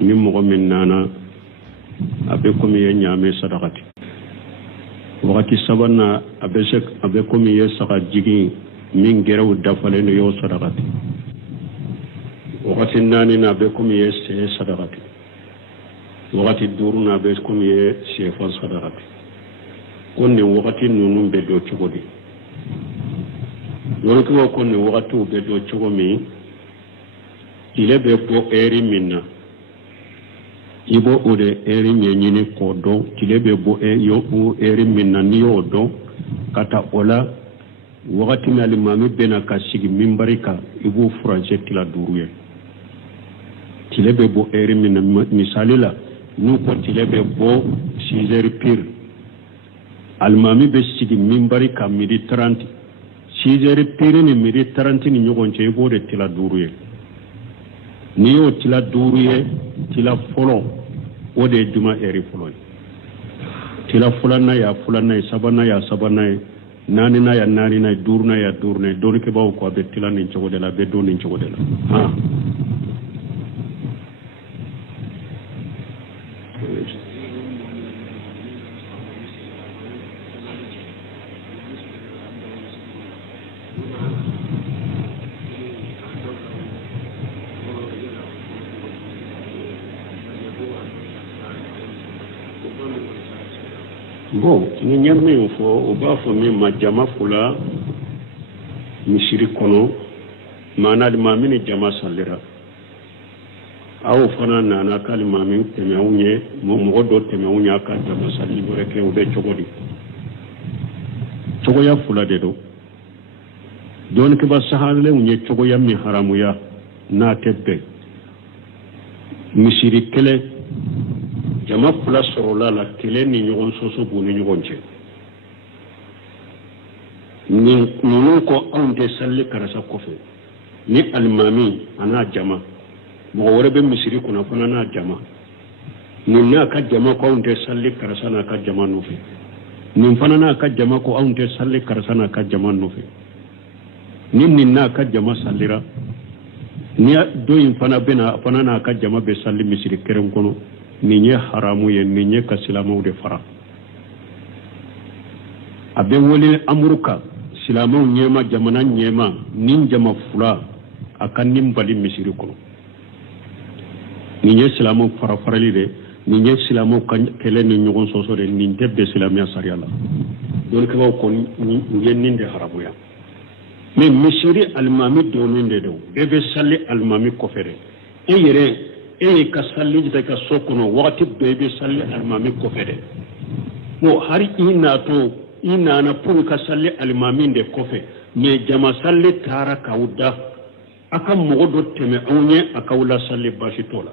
ni mɔgɔ min nana a bɛ komi ye ɲaamɛ sadakati wagati sabanan a bɛ komi ye saga jigin min gɛrɛw dafalen don y'o sadakati wagati naaninan a bɛ komi ye sɛ sadakati wagati duurunan a bɛ komi ye sɛfan sadakati ko nin wagati ninnu bɛ dɔn cogo di yɔrɔtigiw ko nin wagatiw bɛ dɔn cogo min tile bɛ bɔ ɛri min na i b'o o de ɛri ɲɛɲini k'o dɔn tile bɛ bɔ ɛri min na n'i y'o dɔn ka taa o la wagati min alimami bɛna ka sigi minbari kan i b'o furancɛ tila 5 ye tile bɛ bɔ ɛri min na misali la n'u ko tile bɛ bɔ 6 heures pile alimami bɛ sigi minbari kan 12h30 6 heures pile ni 12h30 ni ɲɔgɔn cɛ i b'o de tila 5 ye n'i y'o tila 5 ye tila fɔlɔ o de ye juma ɛri fɔlɔ ye tila filanan ya filanan ye sabanan ya sabanan ye naaninan ya naaninan ye duurunan ya duurunan ye dɔɔnikɛbaaw ko a bɛ tila nin cogo de la a bɛ don nin cogo de la bon ni ɲɛ min fɔ o b'a fɔ min ma jama fula misiri kɔnɔ maana alimami ni jama salira aw fana nana k'alimami tɛmɛ anw ye mɔgɔ dɔ tɛmɛ anw ye ka jama sali wɛrɛ kɛ o bɛ cogo di cogoya fula de don dɔɔnikɛba sahalenw ye cogoya min haramuya n'a tɛ bɛn misiri kɛlɛ jama fula sɔrɔla la kelen ni ɲɔgɔn sɔsɔ b'u ni ɲɔgɔn cɛ ninnu ko anw tɛ sali karasa kɔfɛ ni alimami a n'a jama mɔgɔ wɛrɛ bɛ misiri kɔnɔ fana n'a jama nin n'a ka jama ko anw tɛ sali karasa n'a ka jama nɔfɛ nin fana n'a ka jama ko anw tɛ sali karasa n'a ka jama nɔfɛ ni nin n'a ka jama salira ni dɔ in fana bɛna fana n'a ka jama bɛ sali misiri kɛrɛn kɔnɔ nin ye haramu ye nin ye ka silamɛw de fara a bɛ wele amuruka silamɛw ɲɛma jamana ɲɛma nin jama fula a ka nin bali misiri kɔnɔ nin ye silamɛw fara farali de nin ye silamɛw ka kɛlɛ ni ɲɔgɔn sɔsɔ de nin tɛ bɛn silamɛya sariya la dɔɔnikɛlaw ko u ye nin de haramuya mais misiri alimami dɔɔnin de don bɛɛ bɛ sali alimami kɔfɛ de e yɛrɛ e ka sali jita ka so kɔnɔ wagati bɛɛ bɛ sali alimami kɔfɛ dɛ bon hari i natɔ i nana pour ka sali alimami de kɔfɛ mais jama sali taara k'aw da a ka mɔgɔ dɔ tɛmɛ anw ye a k'aw la sali baasi t'o la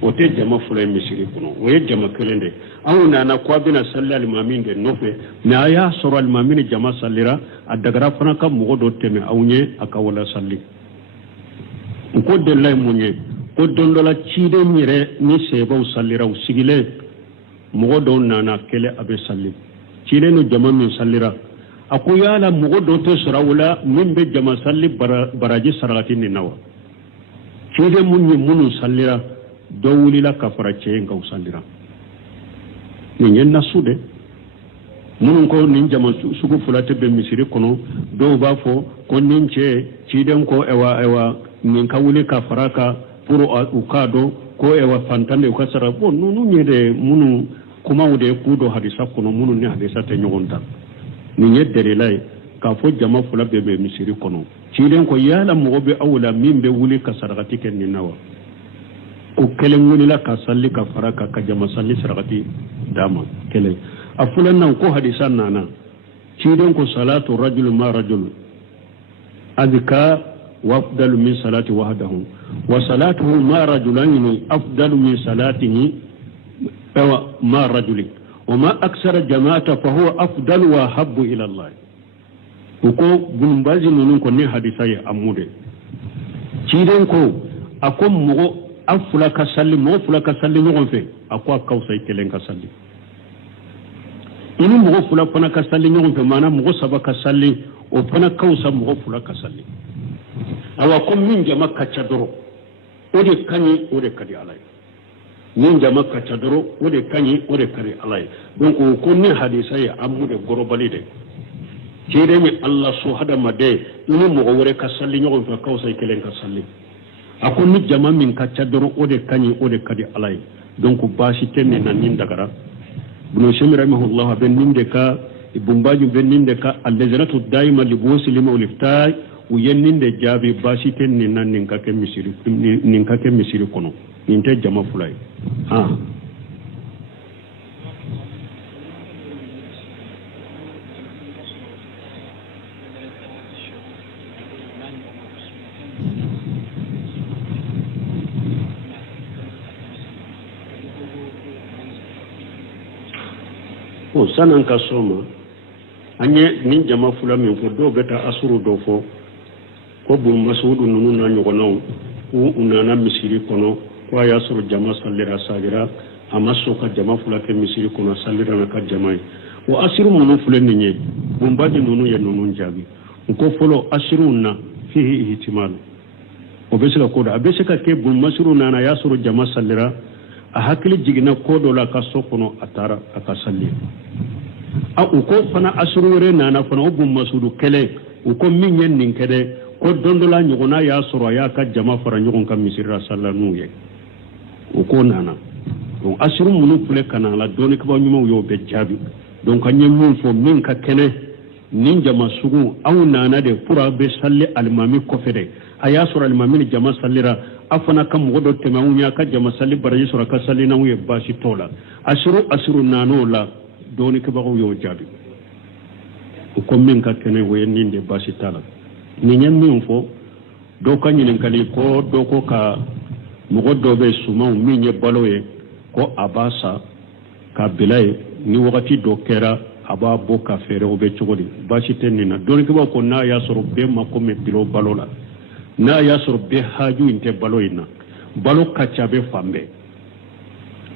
o tɛ jama fɔlɔ ye misiri kɔnɔ o ye jama kelen de anw nana ko a bɛna sali alimami de nɔfɛ mais a y'a sɔrɔ alimami ni jama salira a dagara fana ka mɔgɔ dɔ tɛmɛ anw ye a k'aw la sali o ko delila ye mun ye ko don dɔ la ciden yɛrɛ ni sɛbaw salira u sigilen mɔgɔ dɔw nana kɛlɛ a bɛ sali ciden ni jama min salira a ko yala mɔgɔ dɔw tɛ sɔrɔ o la min bɛ jama sali baraji sarakati nin na wa ciden minnu salira dɔ wulila ka fara cɛ in kan u salira nin ye nasu de minnu ko nin jama sugu fila tɛ bɛn misiri kɔnɔ dɔw b'a fɔ ko nin cɛ ciden ko ɛwa nin ka wuli ka fara kan pour u k'a dɔn ko ɛwa fantan de u ka sara bon ninnu ye de minnu kumaw de k'u dɔn hadisa kɔnɔ minnu ni hadisa tɛ ɲɔgɔn ta nin ye dɛrɛla ye k'a fɔ jama fila bɛɛ bɛ misiri kɔnɔ ciden ko yala mɔgɔ bɛ aw la min bɛ wuli ka sarakati kɛ nin na wa ko kelen wulila ka sali ka fara kan ka jama sali sarakati d'a ma kelen a filanan ko hadisa nana ciden ko salatu rajul ma rajul adka وأفضل من صلاة وحده وصلاته مع رجلين أفضل من صلاته مع رجل وما أكثر جماعة فهو أفضل وأحب إلى الله وكو بنبازي نونكو ني حديثاي أمودي تيدن كو أكو مغو أفلا كسالي مغو فلا كسالي نغن في أكو أكوساي كلين كسالي إني مغو فلا فنا كسالي نغن في مانا مغو سبا كسالي وفنا كوسا مغو فلا كسالي awa ko min jama kacca doro ode kanyi ode kadi alay nin jama kacadoro ode kanyi ode kadi alay donc ko ne hadisa ya amude gorobali de kede mi Allah so hada made ni mo wore ka salli nyogon fa kawsay kelen ka salli akon ni jama min kacadoro ode kanyi ode kadi alay donc bashi tenne nan nin dagara buno shemi rahimahullah ben ninde ka bumbaju ben ninde ka al-lajnatu daima li buslima wal iftai u yenninde jaabi bashi tenne nan nin ka ke misiri kono nin te jama fulay sanan ka soma anye nin jama fula min fo do beta asuru do fo ko bu masudu nunu na nyogonaw u unana misiri kono ko ya suru jama sallira sagira amaso ka jama fula ke misiri kono sallira na ka jama o asiru munu fule ninye bumbaji nunu ye nunu jabi ko folo asiru na fihi ihtimal o besika ko da abesika ke bu masudu na ya suru jama sallira a hakili jigina ko do la ka sokono atara aka salli a uko fana asurure nana fana ubum masudu kele uko minyen nin kede ko dondola nyugona ya soro ya ka jama fara nyugon ka misira sallanu ye uko nana donc asuru munu fule kana la doni ko nyuma yo be jabi donc anyem mun fo min ka kene nin jama sugu aw nana de pura be salli almami ko fede aya soro almami jama sallira afana kam godo temawunya ka jama salli baraji soro ka salli na wuye bashi tola asuru nano la doni ke bago yo jabi ko min ka kene woyenninde bashi tala ni nyam min fo do ka nyinen kali ko do ko ka mugo do be suma min ye baloye ko abasa ka bilay ni wakati do kera aba bo ka fere o be chogodi bashi tenina doni ke ba ko na ya soro be makko me bilo balola na ya soro be haju inte baloina balo kacha be fambe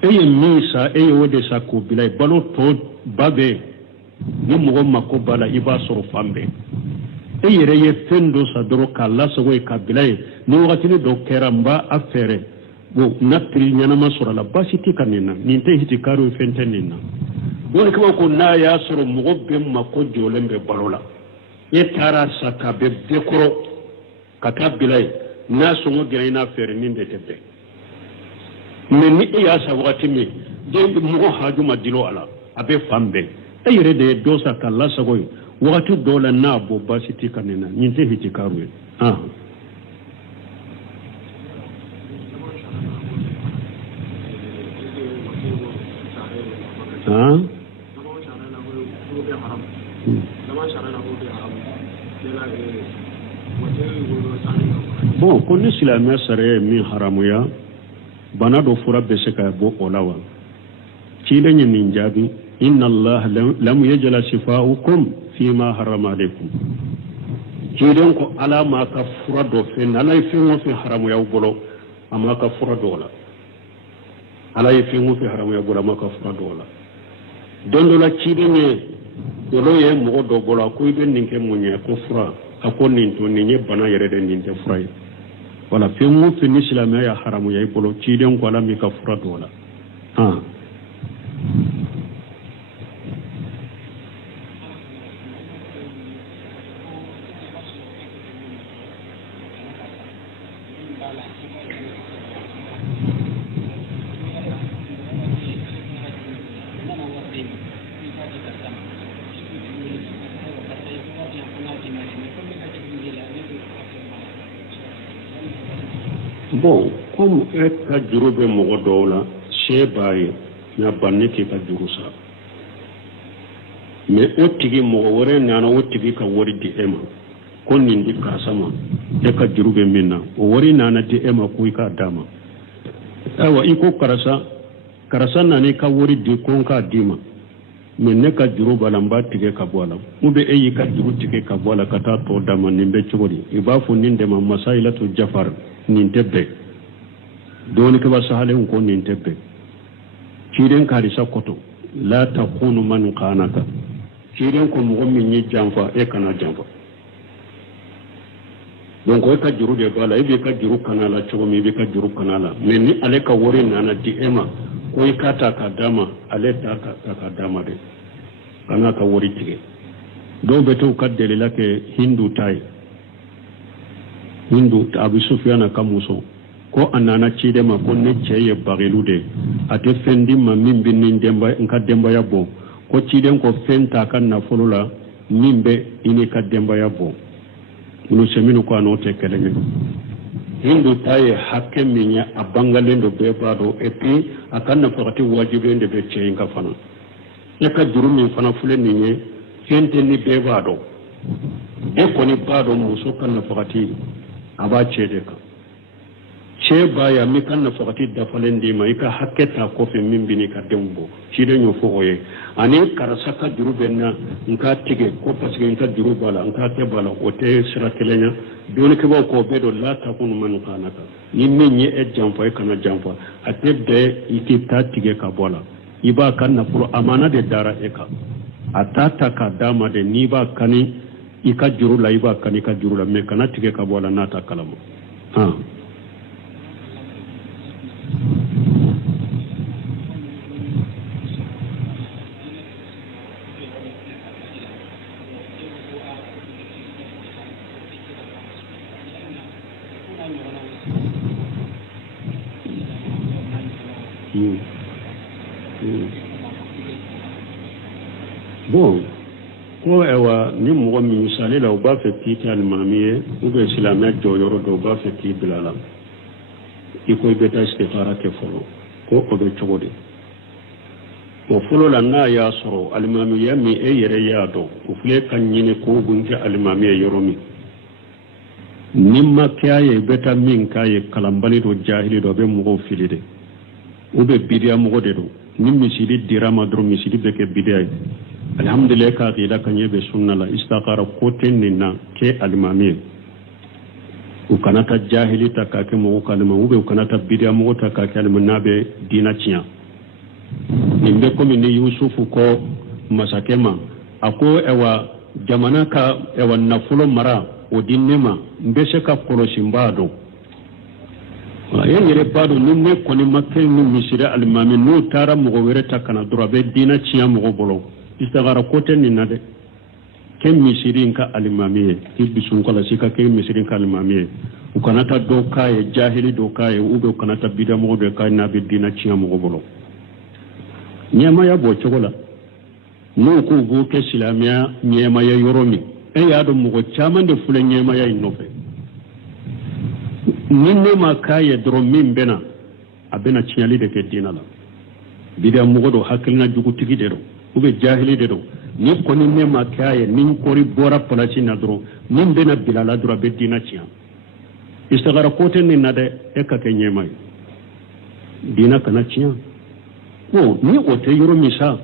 eye misa eye wode sa ko bilay balo to babe ni mugo makko bala iba soro fambe eye reye fendo sa doro kala so we ka bilay ni wakati ni do kera mba afere bo natri nyana masura la basiti kanina ninte hitikaru fentenina woni ko na ya soro mugo be makko jolembe balola e tara saka be dekoro kata bilay na so mo gina fere ninde tebbe mais ni ya sa wakati mi de mugo haju madilo ala abe fambe e yere de dosa kala so goy wakati dola na bo basiti kanina ninte hitikaru bon ko ni silamɛ sare min haramuya bana do fura be se ka bo olawa ci dañu nin jaabi inna allah lam yajla shifaukum fima harama alaykum ci den ko ala ma ka fura do fe alay fe mo fi haramuya bolo ama ka fura do la alay fe mo fi haramuya bolo ama ka fura do la dondo la ci dañu dolo ye mo do bolo ko be ninke munye ko fura akon nin to ni bana yere den nin te fura wala fe mo fi ni islamia ya haramu ya bolo ci den ko ala mi ka fura do la bon comme ka juru be mogo dɔw la se b'a ye na banne k'i ka juru sara mais o tigi mɔgɔ wɛrɛ nana o tigi ka wari di e ma ko nin di karisa ma e ka juru bɛ min na o wari nana di e ma ko i k'a d'a ma ayiwa i ko karisa nana i ka wari di ko n k'a d'i ma mais ne ka juru b'a la n b'a tigɛ ka bɔ a la ou bien e y'i ka juru tigɛ ka bɔ a la ka taa tɔ d'a ma nin bɛ cogo di i b'a fɔ nin dɛmɛ masayilatu jafar nin tɛ bɛn doni ke ba sahalen ko nin tɛ bɛn ciiden karisa koto la takunu man qanaka ciiden ko mɔgɔ min ye janfa e kana janfa donc o ka juru de bala e be ka juru kanala cogo mi be ka juru kanala mais ni ale ka wori nana di ema ko i kata ka dama ale ta ka dama de kana ka wori tige do be to ka delila ke hindu tai hindu abu sufyana kamuso ko anana cide ma ko ne ceye bagelude ate fendi ma min binnin demba nka demba ya bo ko cide ko fenta kan na folula mimbe ini ka demba ya bo no seminu ko anote kelenge hindu taye hakke minya abangalendo be bado et puis akanna fakati wajibende be ceye nka fana yaka jurumi fana fule ninye fente ni be bado e ko ni bado muso kan na fakati aba cede ka ce baya mi kan na fakati dafalen di mai ka hakketa ko fe min bini ka dembo ci de nyo foye ani karasa ka juru benna nka tige ko parce que nka juru bala nka te bala o te sira kelenya doni ke ko be do la ta kunu man kanaka ni min ye e jamfa e kana jamfa ate de iti ta tige ka bola iba kan na pro amana de dara e ka atata ka dama de ni ba kani ika juru la iba kani ka juru la me kana tige ka bola na ta kalama ha bon ko ewa ni mo mi misali la ba fe ti almamiye ou be silamia joyoro do ba fe ti bilala iko be ta istikhara ke folo ko o be chogode o folo la na ya soro almamiya mi e yere ya do o fle kan nyine ko bunje almamiya yoromi nimma kaye beta min kaye kalambali do jahili do be mo filide o be bidiya mo de do nim misili dirama dro misili be ke bidiya alhamdulillah ka qila kanye be sunna la istikhara ko tenina ke almamiya o kanata jahili ta ka ke mo kalma o be o kanata bidiya mo ta ka ke almunabe dina tiya nimbe ko min yusufu ko masakema ako ewa jamana ka ewa nafulo mara o dinnema mbese ka kolosi mbado yengere bado nimme ko ni makke ni misira almami no tara mo were ta kana drobe dina tiya mo bolo istagara kote ni nade ken misirin ka almami ti bisun ko la sika ken misirin ka almami u kanata do kaye jahili do kaye u be kanata bidamo do kaye na be dina tiya mo bolo nyama ya bo chogola no ko bo ke silamiya nyama ya yoromi e ya do mo chaman de fule nyama ya inofe ninne ma kaye dro min bena abena chiali de ke dinala bidia mo do hakilna jugu tigi de do ube jahili de do ni ko ninne ma kaye nin kori bora palati na dro min bena bilala dro be dina chia istagara kote ni nade e ka ke nyama dina kana chia ko ni o te yoro misa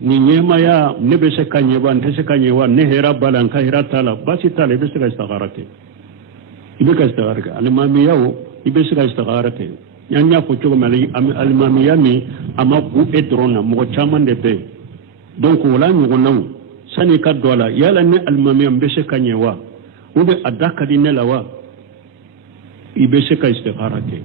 ni nyema ya nebe se kanyeba nte se kanyewa ne hera balan ka hera tala basi tala be se istigarate ibe ka istigarate almami yawo ibe se istigarate nyanya ko chogo mali almami yami ama ku edrona mo chaman de be donc wala ni gonaw sani ka dola yala ne almami ambe se kanyewa ube adaka dinne lawa ibe se ka istigarate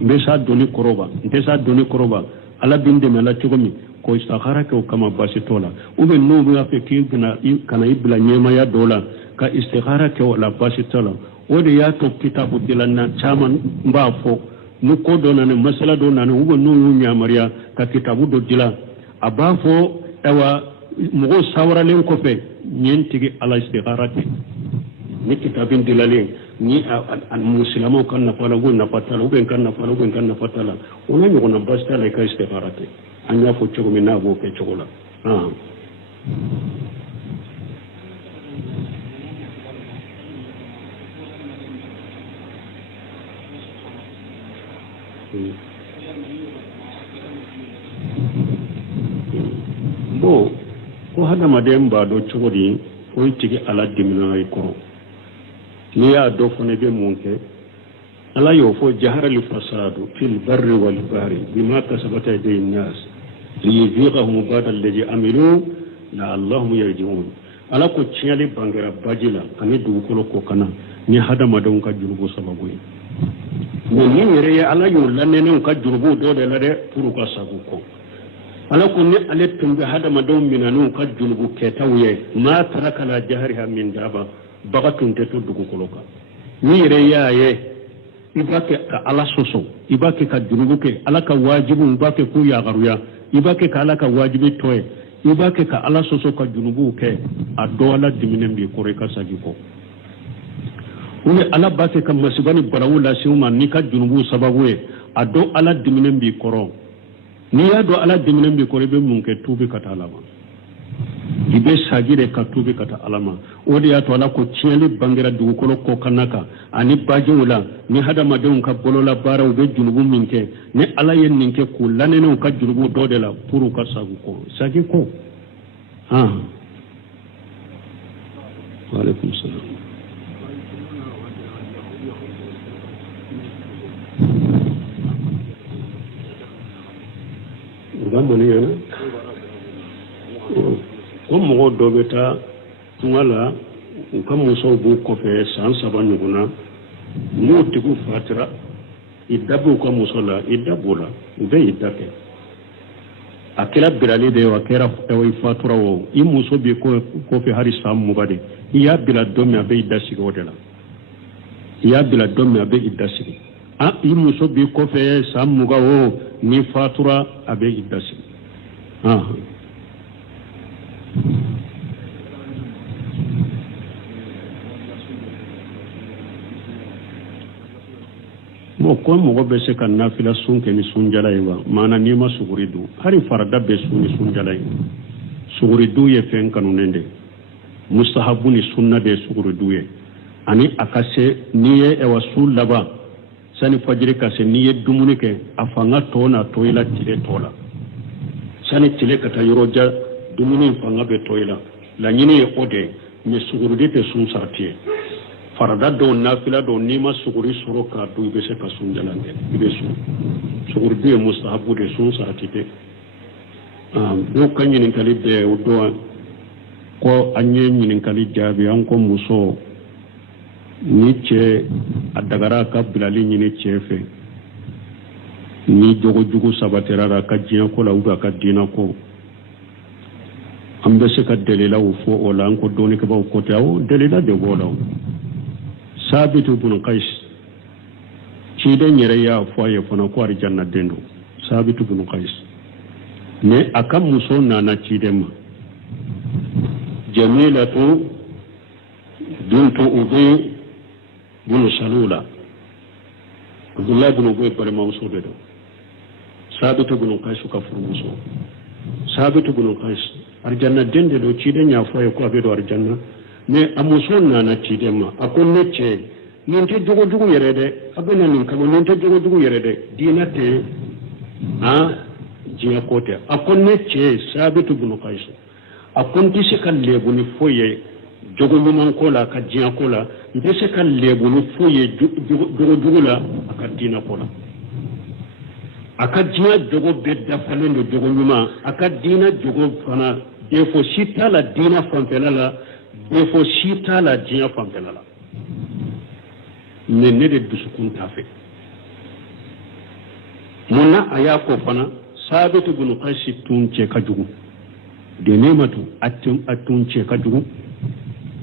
be sa doni koroba nte sa doni koroba ala binde mala chogomi ko istikhara ko kama basi tola ube no bu afi kibna kana ibla nyema ya dola ka istikhara ko la basi tola ode ya to kitabu dilanna chaman mbafo nu ko dona ne masala dona ne ube no nyamariya ka kitabu do dila abafo ewa mugo sawara len ko fe nyentigi ala istikhara ni kitabin dilale ni al muslimo kan na fala go na fatala ube kan na fala ube kan na fatala ona ni gona basta la ka istikhara anya fo chogo mi na go ke chogola bo ko hada madem ba do chogodi ko tigi ala dimina ay ko ni ya do fo ne be munke ala yo fo jahara li fasadu fil barri wal bahri bima kasabata yadin nas liyuziqahum ba'da alladhi amilu la'allahum yarji'un ala ko ciali bangara bajila kane dugukolo ko kana ni hadamadenw ka jurubu sababu ye mais ni yɛrɛ ye ala y'o lanɛnɛw ka jurubu dɔ de la dɛ pour ka sago kɔ ala ko ni ale tun bɛ hadamadenw minan'u ka jurubu kɛtaw ye ma taraka la jahriha min daba baga tun tɛ to dugukolo kan ni yɛrɛ y'a ye i b'a kɛ ka ala sɔsɔ i b'a kɛ ka jurubu kɛ ala ka wajibu i b'a kɛ k'u yagaruya i b'a kɛ ka ala ka wajibi tɔ ye i b'a kɛ ka ala sɔsɔ ka junubuw kɛ a dɔ ala diminen b'i kɔrɔ i ka sagi kɔ ou bien ala b'a kɛ ka masiba ni barawu lase u ma n'i ka junubuw sababu ye a dɔ ala diminen b'i kɔrɔ n'i y'a dɔn ala diminen b'i kɔrɔ i bɛ mun kɛ tuubi ka taa ala ma i bɛ sagi de ka tuubi ka taa ala ma o de y'a to ala ko tiɲɛli bangera dugukolo kɔkanna kan ani bajiw la ni hadamadenw ka bolola baaraw bɛ junubu min kɛ ni ala ye nin kɛ k'u lanɛnɛw ka junubu dɔ de la pour u ka sagu kɔ sagi kɔ waaleykum salaam uga mɔni yana ko mɔgɔ dɔ bɛ taa tunga la u ka musow b'u kɔfɛ san 3 ɲɔgɔn na n'o tigiw fatira i da b'u ka muso la i da b'o la u bɛ i da kɛ a kɛra birali de ye a kɛra i fatura o i muso b'i kɔfɛ hali san 20 de i y'a bila don min a bɛ i da sigi o de la i y'a bila don min a bɛ i da sigi i muso b'i kɔfɛ san 20 o ni fatura a bɛ i da sigi ko mɔgɔ bɛ se ka nafila sun kɛ ni sunjala ye wa maana n'i ma suguri dun hali farada bɛ sun ni sunjala ye suguri dun ye fɛn kanunen de mustahabu ni sunna de ye suguri dun ye ani a ka se n'i ye su laban sani fajiri ka se n'i ye dumuni kɛ a fanga tɔ na to i la tile tɔ la sani tile ka taa yɔrɔ jan dumuni fanga bɛ to i la laɲini ye o de ye mais sugurudi tɛ sun sarati ye farada dɔw nafila dɔw n'i ma suguri sɔrɔ k'a dun i bɛ se ka sun jalan kɛ i bɛ sun sugurudi ye mustahabu de sun sarati tɛ n'o ka ɲininkali bɛɛ o don ko an ye ɲininkali jaabi an ko muso ni cɛ a dagara ka bilali ɲini cɛ fɛ ni jogojugu sabatira a ka diɲɛ ko la ou bien a ka diinɛ ko an bɛ se ka dalilaw fɔ o la an ko dɔɔnikɛbaw ko tɛ awɔ dalila de b'o la Sabitu ibn Qais ciden yɛrɛ y'a fɔ a ye fana ko arijanna den don Sabitu ibn Qais mais a ka muso nana ciden ma Jamilatu bintu Ubay bin Salula Abdullah bin Ubay balimamuso de don Sabitu ibn Qais ka furumuso Sabitu ibn Qais arijanna den de don ciden y'a fɔ a ye ko a bɛ don arijanna mais a muso nana ciden ma a ko ne cɛ nin tɛ jogojugu yɛrɛ dɛ a bɛ na nin kama nin tɛ jogojugu yɛrɛ dɛ diinɛ tɛ diɲɛ ko tɛ a ko ne cɛ Sabitu ibn Qais a ko n tɛ se ka lebu ni foyi ye jogo ɲuman ko la a ka diɲɛ ko la n tɛ se ka lebu ni foyi ye jogojugu la a ka diinɛ ko la a ka diinɛ jogo bɛɛ dafalen don jogo ɲuman a ka diinɛ jogo fana defo si t'a la diinɛ fanfɛla la defo si t'a la diɲɛ fanfɛla la mais ne de dusukun t'a fɛ mun na a y'a fɔ fana Sabitu ibn Qais tun cɛ ka jugu Denematu a tun cɛ ka jugu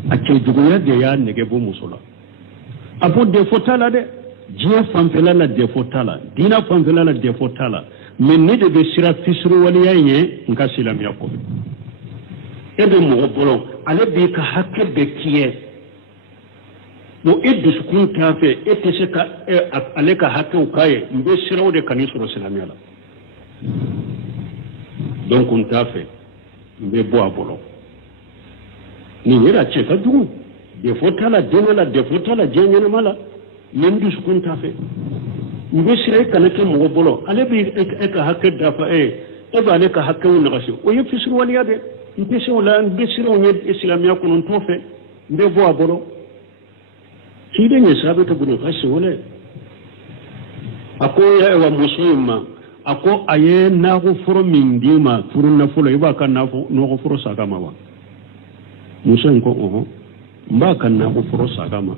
a cɛ juguya de y'a nɛgɛ bɔ muso la a ko defo t'a la dɛ diɲɛ fanfɛla la defo t'a la diinɛ fanfɛla la defo t'a la mais ne de bɛ sira fisiriwaleya in ye n ka silamɛya kɔfɛ e bɛ mɔgɔ bolo ale b'i ka hakɛ bɛɛ k'i ye bon e dusukun t'a fɛ e tɛ se ka ale ka hakɛw k'a ye n bɛ siraw de kan'i sɔrɔ silamɛya la donc n t'a fɛ n bɛ bɔ a bolo nin yɛrɛ cɛ ka jugu defo t'a la diinɛ la defo t'a la diɲɛ ɲɛnama la mais n dusukun t'a fɛ n bɛ sira e kana kɛ mɔgɔ bolo ale bɛ e ka hakɛ dafa e b'ale ka hakɛw nagasi o ye fisiriwaleya dɛ n tɛ se o la n bɛ siraw ɲɛ silamɛya kɔnɔ n t'o fɛ n bɛ bɔ a bolo ciden ye Sabitu ibn Qais wele a ko wa muso in ma a ko a ye nakɔforo min d'i ma furu nafolo i b'a ka nakɔforo saga ma wa muso in ko n b'a ka nakɔforo saga ma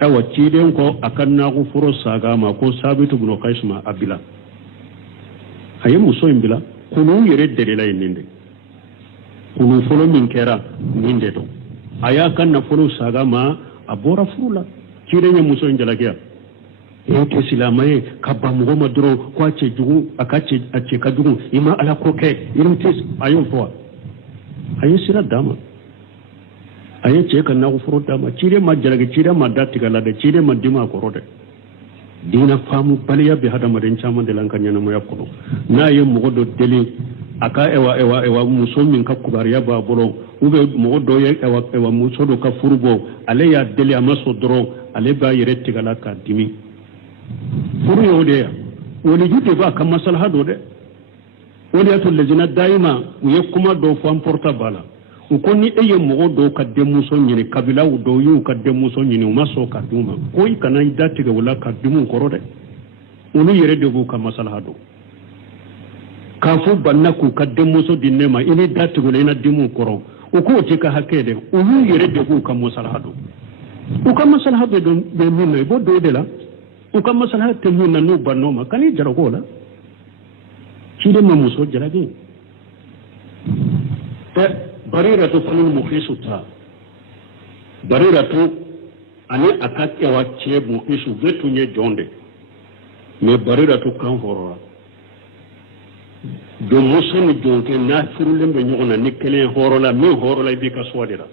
awa ciden ko akan nagu furo saga ma ko sabitu ibn qais ma abila haye muso imbila kunu yere delila ininde kunu folo min kera ninde do aya kan na folo saga ma abora furula ciden ya muso injalagiya ete silamaye kabba mugo madro ko ace jugu akace ace ka jugu ima ala ko ke irin tis ayo fo ayo sira dama ayo ce kan na furo dama cire ma jalaga cire ma datiga la da cire ma dima ko rode dina famu baliya bi hada maden chama de lan kanyana mo yakko na ye mugo do deli aka ewa muso min ka kubariya ba bolo ube mugo do ye ewa muso do ka furbo ale ya deli amaso doro ale ba yere tigala ka dimi furu yode ya woni jute ba kan maslaha do de woni ato lejina daima uye kuma do fam porta bala ko ni eye mogo do ka de muso nyini kabila do yu ka de muso nyini maso ka duma ko i kana idati ga wala ka dumu koro de woni yere de go ka maslaha do ka fu banna ku ka de muso dinne ma ini dati go ina dimu koro o ko te ka hakede o yu yere de go ka maslaha do o ka maslaha do be min bo do de la o ka maslaha te min na no banno ma kani jara ko la ci de ma muso jara gi bariratu fanul mukhisu ta bariratu ani akake wa che mukhisu vetu nye jonde me bariratu kan horora do musoni jonte na furulen be nyona nikele horola me horola bi ka swadira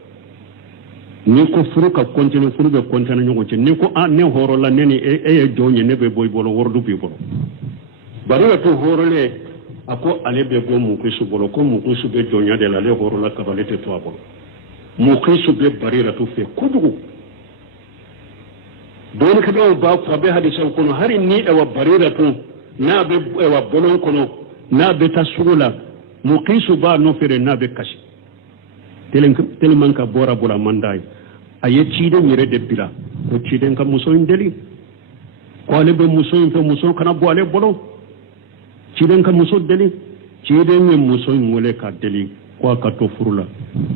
ni ko furu ka kontinu furu be kontinu nyoko che ni ko an ne horola neni e jonye ne be boy bolo wordu bi bolo bariratu horole ako ale be go mu kristu bolo ko mu kristu be jonya de la le horo la kabalete to abolo mu kristu be barira to fe kudugo don ka do ba ko be hadisa ko no hari ni e wa barira to na be e wa bolon ko no na be tasugula mu kristu ba no fere na be kashi telen ka bora bora mandai aye cide nyere de bila ko cide ka muso indeli ko ale be muso in fe muso kana bo ale bolo ciden ka muso deli ciden ye muso ngole ka deli ko ka to furula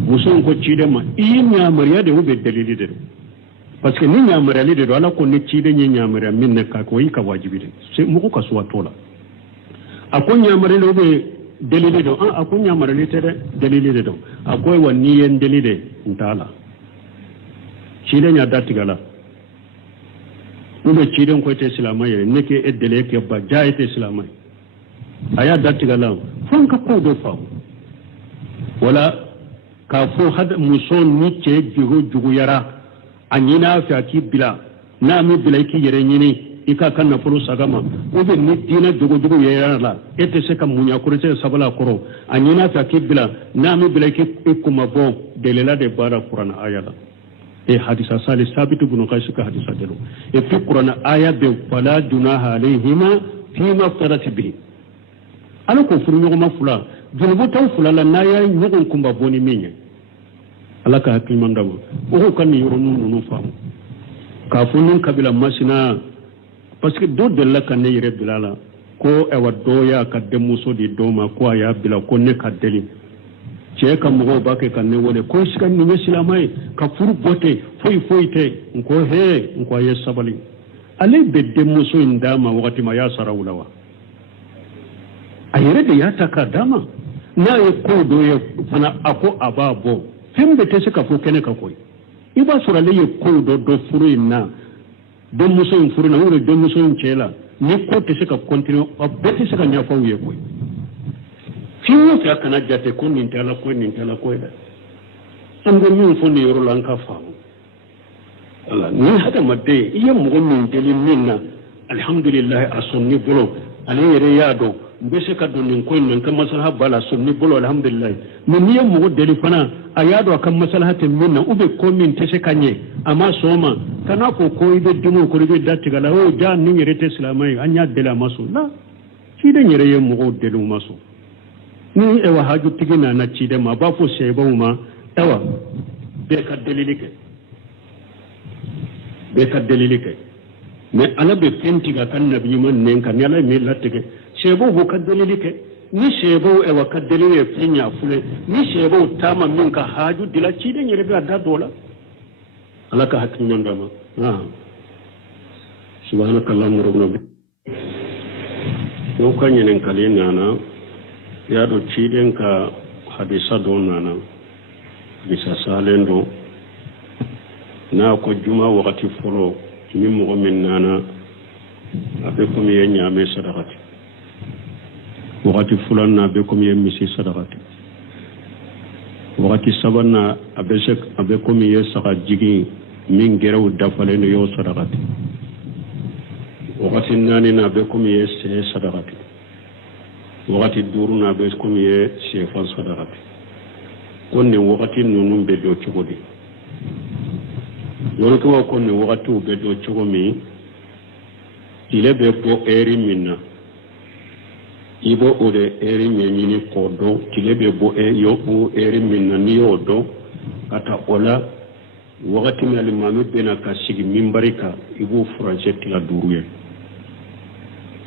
muso ko ciden ma i nya mariya de ube delili de parce que ni nya mariya de ala ko ni ciden ye nya mariya min ne ka ko yi ka wajibi de se mu ko suwa tola akon nya mariya de ube delili de akon nya mariya de delili de akoy wani yen delili de ntala ciden ya datigala ube ciden ko te islamai ne ke edele ke ba jaite islamai aya datiga lan fon ka ko do fa wala ka fo had muson ni ce jugu yara anyina fa ki bila na mi bila ki yere nyini ika kan na furu sagama o be ni dina jugu yara la ete se ka munya ko ce sabala koro anyina fa ki bila na mi bila ki kuma bo delela de bara qur'an aya la e hadisa salis sabit ibn qais ka hadisa delo e fi qur'an aya be fala dunaha alayhima fima ftarat bihi ala ko furu ñogoma fula junubu taw fula la na ya ñogon kumba boni miñe ala ka hakil mandama o ko kan yoro nunu faamu ka fu nun kabila masina parce que do de la kan yere bilala ko e wa do ya ka de muso di doma ko ya bila ko ne ka deli ce ka mo ba ke kan ne wone ko sikan ni islamai ka furu bote foi te ko he ko ya sabali ale be de muso indama wakati ma ya sarawulawa a yare da ya taka dama na ya kodo ya fana ako ababo fin da ta suka fo kene ka koyi iba surale ya kodo do furu na don muso in furu na wuri don muso in cela ni ko ta suka continue a bete suka nya fa ya koyi fin yo ta kana jate ko nin tala ko da an go min fo ne yoro lan ka fa Allah ni hada madde iya mu min delin minna alhamdulillah asunni bolo ale yare ya do mbese ka don ko non kan maslaha bala sunni bolo alhamdulillah min niya mu deli fana ayado kan maslahatin minna ube ko min tese kanye amma soma kana ko ibe dimo ko ibe datti gala o ja ni yere te islamai anya dela maso la ci da yere ye mu delu maso ni e wa haju tigina na ci da ma ba fo sai ba ma ewa be ka dalili ke mais ala be fentiga kan nabi man nen kan yala me latte shebo bo kaddalili ke ni shebo e wa kaddalili e fenya fule ni shebo tama min ka haju dila ci de nyere ga da dola alaka hakkin nyondama سبحانك اللهم ربنا لو كان ينكلين أنا يا دو تشيدين كا حديثا دون أنا بساسالين دو na ko juma wakati folo min mogo min nana abe komi ye ñame sadakati wakati fulan na abe komi ye misi sadakati wakati saban na abe komi ye saka jigi min gerew dafalen yo sadakati wakati nani na abe komi ye se sadakati wakati duru na abe komi ye sefan sadakati konne wakati nunun be do cogodi yoro ko ko ne wakati be do cogomi ile be ko eri minna ibo ode eri nyini ko do ile be bo yo o eri minna ni odo ata ola wakati mi alimami bena ka sigi mimbarika ibo français tila duruye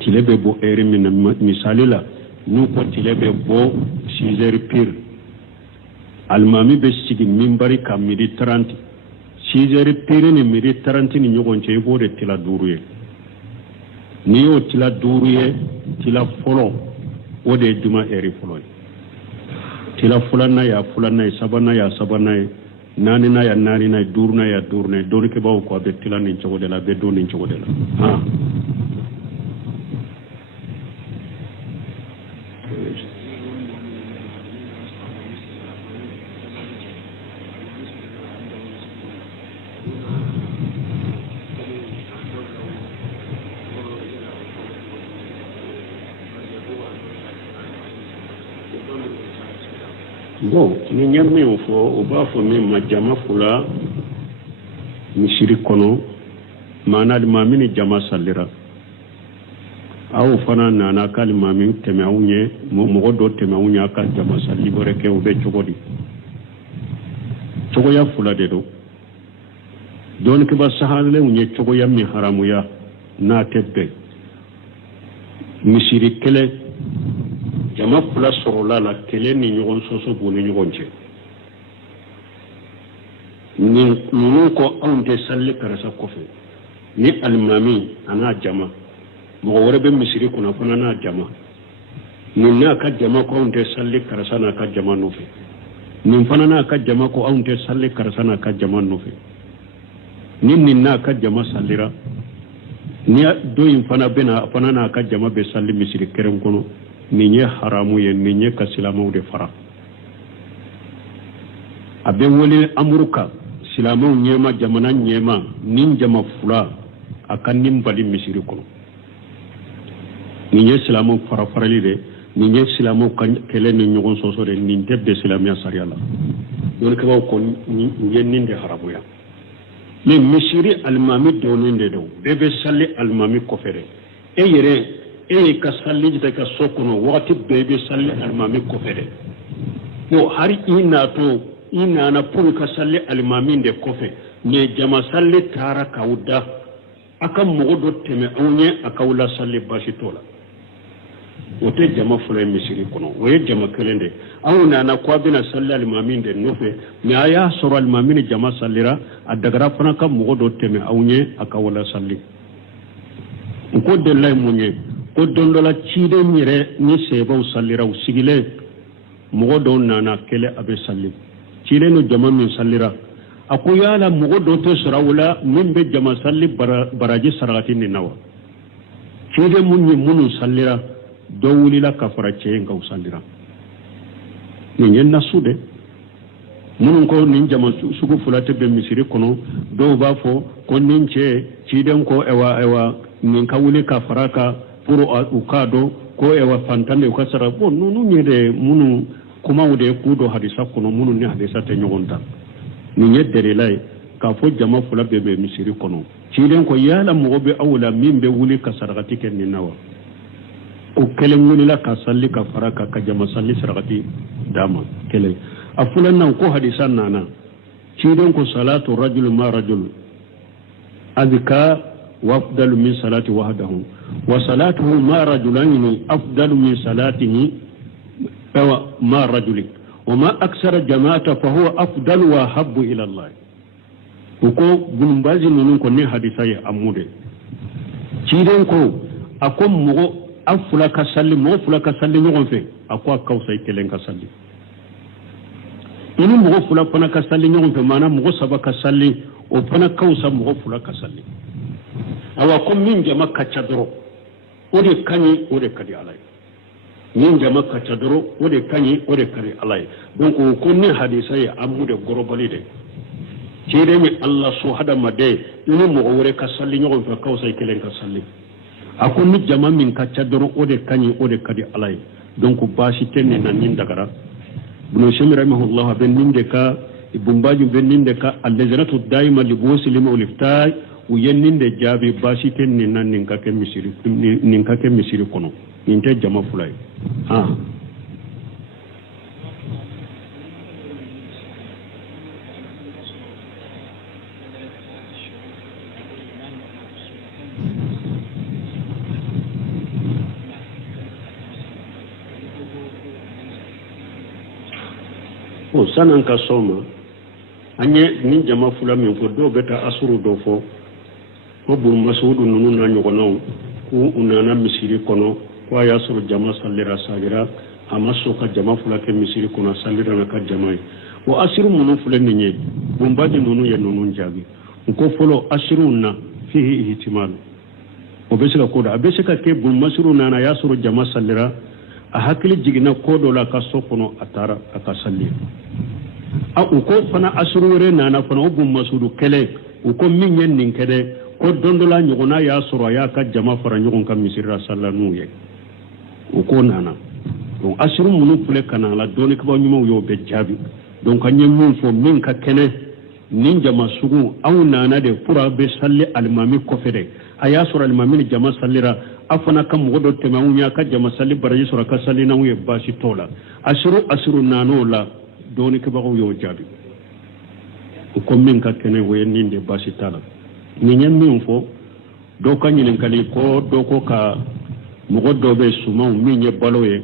ile be bo eri minna misali la nu ko ile be bo 6h pile almami be sigi mimbarika midi 30 6h pile ni midi 30 ni nyogon che ibo de tila duruye ni yo tila duruye tila folo o de juma eri folo tila fulana ya sabana ya nani na ya durna ya doni ke bawo ko be tila ni chogo de la be doni chogo de la bon ni ñammi o fo o ba fo min ma jama fula misiri kono manal mamini jama sallira aw fana nana kal mamin teme awunye mo do teme awunya ka jama salli bore ke o be cogodi cogo ya fula de do don ke ba sahale unye cogo ya mi haramu ya na tebbe misiri kele jama fula sorola la kele ni ɲɔgɔn soso b'u ni ɲɔgɔn cɛ ninnu ko anw tɛ salli karasa kɔfɛ ni alimami a n'a jama mɔgɔ wɛrɛ bɛ misiri kunna fana n'a jama nin n'a ka jama ko anw tɛ salli karasa n'a ka jama nɔfɛ nin fana n'a ka jama ko anw tɛ salli karasa n'a ka jama nɔfɛ ni nin n'a ka jama sallira ni dɔ in fana bɛna fana n'a ka jama bɛ salli misiri kɛrɛn kɔnɔ nin ye haramu ye nin ye ka silamɛw de fara a bɛ wele amuruka silamɛw ɲɛma jamana ɲɛma nin jama fula a ka nin bali misiri kɔnɔ nin ye silamɛw fara-farali de nin ye silamɛw ka kɛlɛ ni ɲɔgɔn sɔsɔ de nin tɛ bɛn silamɛya sariya la dɔnnikɛbaw ko nin ye nin de haramuya mais misiri alimami dɔɔnin de don bɛɛ bɛ sali alimami kɔfɛ de e yɛrɛ e ka salli jita ka so kono wakati bɛɛ bɛ salli alimami kɔfɛ dɛ bon hari i nana pour ka salli alimami de kɔfɛ mais jama salli taara k'aw da a ka mɔgɔ dɔ tɛmɛ aw ɲɛ a k'aw la salli baasi t'o la o tɛ jama fɔlɔ ye misiri kɔnɔ o ye jama kelen de aw nana ko a bɛna salli alimami de nɔfɛ mais a y'a sɔrɔ alimami ni jama sallira a dagara fana ka mɔgɔ dɔ tɛmɛ aw ɲɛ a k'aw la salli n ko delila ye mun ye ko don dɔ la ciden yɛrɛ ni sɛbaw sallira u sigilen mɔgɔ dɔw nana kɛlɛ a bɛ salli ciden no jama min sallira a ko yala mɔgɔ dɔ tɛ sɔrɔ aw la min bɛ jama salli baraji sarakati nin na wa ciden mun ye minnu sallira dɔ wulila ka fara cɛ in kan u sallira nin ye nasu dɛ minnu ko nin jama sugu fila tɛ bɛn misiri kɔnɔ dɔw b'a fɔ ko nin cɛ ciden ko ɛwa nin ka wuli ka fara ka pour u k'a dɔn ko fantan de u ka sara bon ninnu ye de minnu kumaw de k'u dɔn hadisa kɔnɔ minnu ni hadisa tɛ ɲɔgɔn ta nin ye dɛrɛla ye k'a fɔ jama fila bɛɛ bɛ misiri kɔnɔ ciden ko yala mɔgɔ bɛ aw la min bɛ wuli ka sarakati kɛ nin na wa ko kelen wulila ka salli ka fara ka jama salli sarakati d'a ma kelen a filanan ko hadisa nana ciden ko salatu rajul ma rajul azka وأفضل من صلاة وحده وصلاته ما رجلين أفضل من صلاته ما رجل وما أكثر جماعة فهو أفضل وأحب إلى الله uko bulumbazi nunu ko ne hadisa ye amude ciren ko ako mogo afula ka salli mo fula ka salli nyogon fe ako akawsa ikelen ka salli ini mogo fula fana ka salli nyogon fe mana mogo saba ka salli o fana kawsa mogo fula ka salli awa ko min jama kacca doro o de kañi o de kadi alay min jama kacca doro o de kañi o de kadi alay donc ko ni hadisa ye amude gorobali de ciremi allah so hadama de ini mogo wore ka salli ñogon fe kawsa kelen ka salli ako ni jama min kacca doro o de kañi o de kadi alay donc basi tenne nan nin dagara buno shemi rahimahullah ben ninde ka ibumbaji ben ninde ka allajnatu daima li bosilima uliftay uyenninde jaabi basi tenne nan nin ka ke misiri kono nin te jama fulay o sanan ka soma anye ni jama fula min ko do beta asuru do fo ko bur masudu nunu na nyogonaw ku unana misiri kono ko ya suru jama sallira sagira amaso ka jama fula ke misiri kono sallira na ka jama o asiru munu fula ni nye bumbaji nunu ye nunu jabi ko folo asiru na fihi ihtimal o besika ko da besika ke bur masiru na ya suru jama sallira a hakili jigina kodo la ka sokono atara aka salli a uko fana asruure nana fana ubum masudu kele uko minyen nin kede ko dondola nyogona ya soro ya ka jama fara nyogon ka misira sallanu ye uko nana donc asru munu fule kana la doni ko nyuma yo be jabi donc anye mun fo min ka kene nin jama sugu aw nana de pura be salli almami ko fede aya soro almami jama sallira afana kam godo temamunya ka jama salli baraji sura ka salli na wuye basi tola asuru nano la doni ke bago yo jabi ko min ka kene woye ninde basi tala ni nyam min fo do ka nyinen kali ko do ko ka mugodo be suma min ye baloye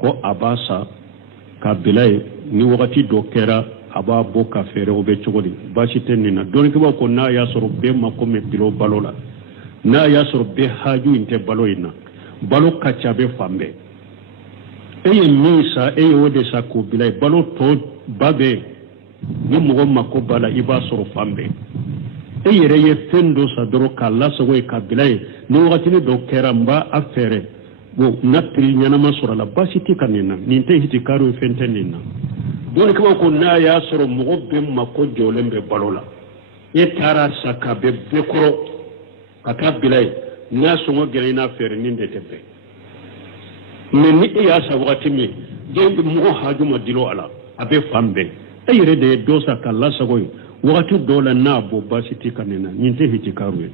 ko abasa ka bilay ni wakati do kera aba bo ka fere o be chogodi basi tenina doni ke ko na ya soro be makko me bilo balola na ya soro be haju inte balo ina balo kacha be fambe eye misa eye wode sa ko bilay balo to babe ni mo mako bala iba soro fambe eye reye fendo sa doro kala so we ka bilay ni wakati ni do keramba afere bo natri nyana masura la basiti kanina ni te hiti karu fentenina don ko na ya soro mo be mako jolembe balola e tara saka be bekoro aka bilay na songo gere na fere ninde tebe men ni ya sa wakati mi de mo haju madilo ala abe fambe ayre de dosa kala sagoy wakati dola na bo basiti kanena ninte hiti karu